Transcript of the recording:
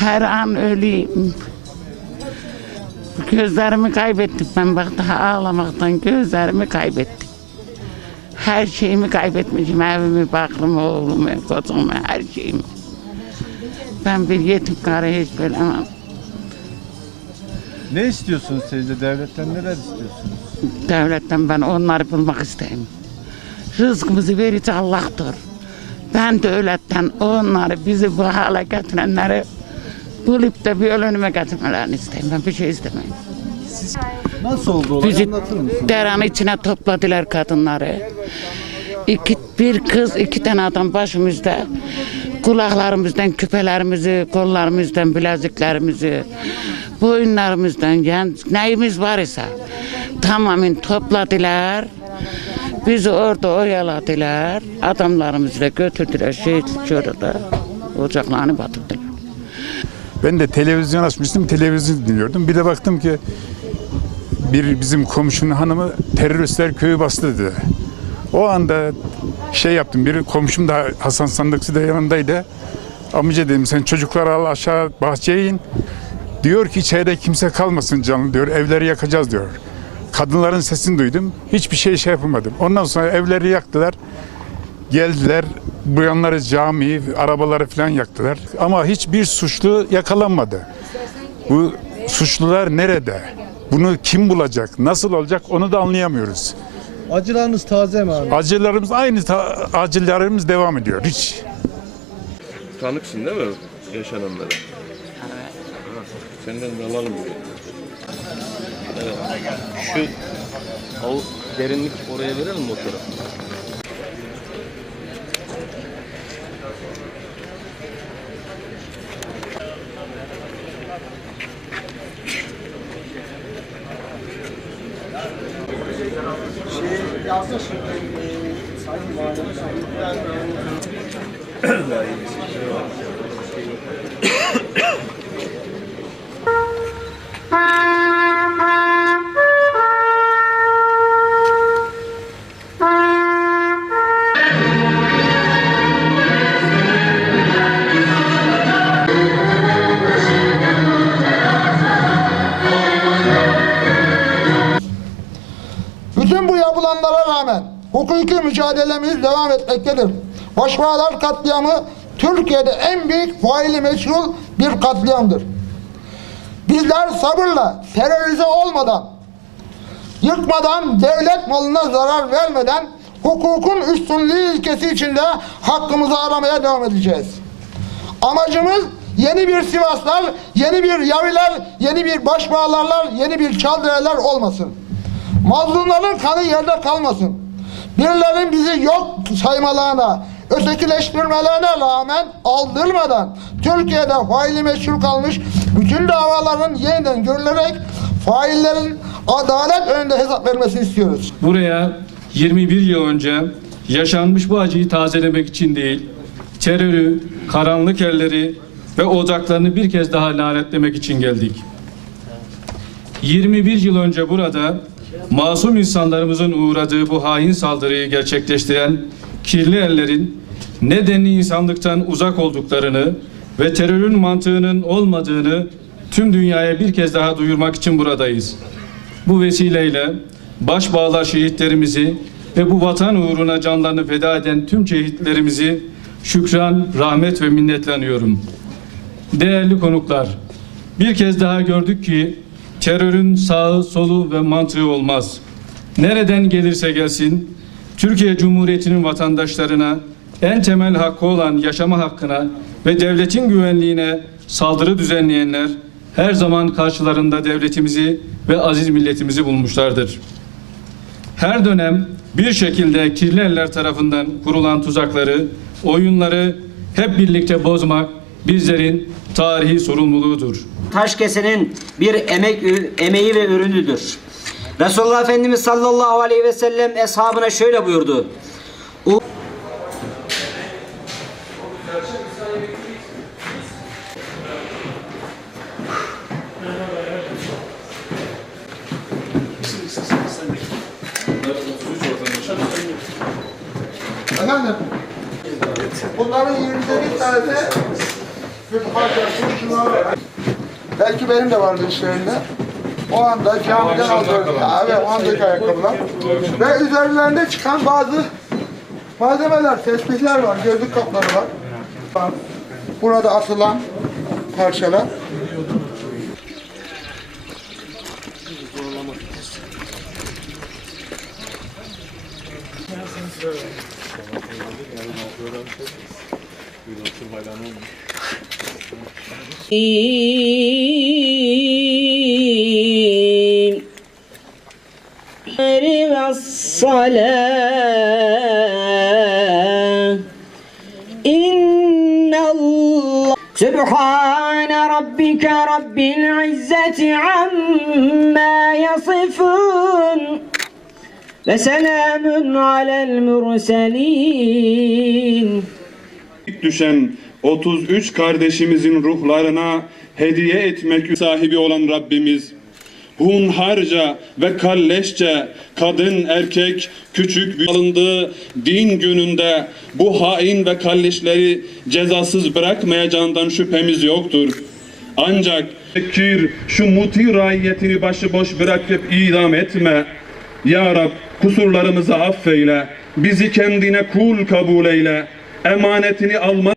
Her an öleyim. Gözlerimi kaybettim ben bak daha ağlamaktan gözlerimi kaybettim. Her şeyimi kaybetmişim. Evimi, bakrımı, oğlumu, kozumu, her şeyimi. Ben bir yetim karı hiç bilemem. Ne istiyorsunuz teyze? Devletten neler istiyorsunuz? Devletten ben onları bulmak isteyim. Rızkımızı verici Allah'tır. Ben devletten onları bizi bu hale getirenleri bulup da bir ölümüme getirmelerini isteyim. Ben bir şey istemiyorum. Nasıl oldu olay Bizi anlatır mısınız? derenin içine topladılar kadınları. İki, bir kız, iki tane adam başımızda. Kulaklarımızdan küpelerimizi, kollarımızdan bileziklerimizi, boyunlarımızdan yani neyimiz var ise tamamen topladılar. Bizi orada oyaladılar. Adamlarımızla götürdüler şehitlik şurada. Ocaklarını batırdılar. Ben de televizyon açmıştım, televizyon dinliyordum. Bir de baktım ki bir bizim komşunun hanımı teröristler köyü bastı dedi. O anda şey yaptım, bir komşum da Hasan Sandıkçı da yanındaydı. Amca dedim sen çocukları al aşağı bahçeye in. Diyor ki içeride kimse kalmasın canlı diyor, evleri yakacağız diyor. Kadınların sesini duydum, hiçbir şey şey yapamadım. Ondan sonra evleri yaktılar. Geldiler, bu yanları camiyi, arabaları falan yaktılar. Ama hiçbir suçlu yakalanmadı. Bu suçlular nerede? Bunu kim bulacak? Nasıl olacak? Onu da anlayamıyoruz. Acılarınız taze mi abi? Acılarımız aynı ta- acılarımız devam ediyor. Hiç Tanıksın değil mi yaşananlara? Senden de alalım bir. Evet. Şu o derinlik oraya verelim mi o tarafa? Bütün hukuki mücadelemiz devam etmektedir. Başbağlar katliamı Türkiye'de en büyük faili meşhur bir katliamdır. Bizler sabırla, terörize olmadan, yıkmadan, devlet malına zarar vermeden hukukun üstünlüğü ilkesi içinde hakkımızı aramaya devam edeceğiz. Amacımız yeni bir Sivaslar, yeni bir Yaviler, yeni bir Başbağlarlar, yeni bir Çaldıreler olmasın. Mazlumların kanı yerde kalmasın. Birilerinin bizi yok saymalarına, ötekileştirmelerine rağmen aldırmadan Türkiye'de faili meşhur kalmış bütün davaların yeniden görülerek faillerin adalet önünde hesap vermesini istiyoruz. Buraya 21 yıl önce yaşanmış bu acıyı tazelemek için değil, terörü, karanlık elleri ve ocaklarını bir kez daha lanetlemek için geldik. 21 yıl önce burada masum insanlarımızın uğradığı bu hain saldırıyı gerçekleştiren kirli ellerin nedenli insanlıktan uzak olduklarını ve terörün mantığının olmadığını tüm dünyaya bir kez daha duyurmak için buradayız. Bu vesileyle başbağlar şehitlerimizi ve bu vatan uğruna canlarını feda eden tüm şehitlerimizi şükran, rahmet ve minnetle anıyorum. Değerli konuklar, bir kez daha gördük ki terörün sağı, solu ve mantığı olmaz. Nereden gelirse gelsin, Türkiye Cumhuriyeti'nin vatandaşlarına en temel hakkı olan yaşama hakkına ve devletin güvenliğine saldırı düzenleyenler her zaman karşılarında devletimizi ve aziz milletimizi bulmuşlardır. Her dönem bir şekilde kirli eller tarafından kurulan tuzakları, oyunları hep birlikte bozmak bizlerin tarihi sorumluluğudur. Taşkese'nin bir emek emeği ve ürünüdür. Resulullah Efendimiz sallallahu aleyhi ve sellem eshabına şöyle buyurdu. Efendim, bunların 21 tanesi Belki benim de vardı işlerinde. O anda camiden aldılar. Evet, o andaki ayakkabılar. Ve üzerlerinde çıkan bazı malzemeler, tesbihler var, gözlük kapları var. Burada atılan parçalar. والصلاة إن الله سبحان ربك رب العزة عما يصفون. وسلام على المرسلين. Düşen 33 kardeşimizin ruhlarına hediye etmek sahibi olan Rabbimiz hunharca ve kalleşçe kadın erkek küçük alındığı din gününde bu hain ve kalleşleri cezasız bırakmayacağından şüphemiz yoktur. Ancak Bekir şu muti raiyetini başıboş bırakıp idam etme. Ya Rab kusurlarımızı affeyle. Bizi kendine kul kabul eyle. Emanetini alma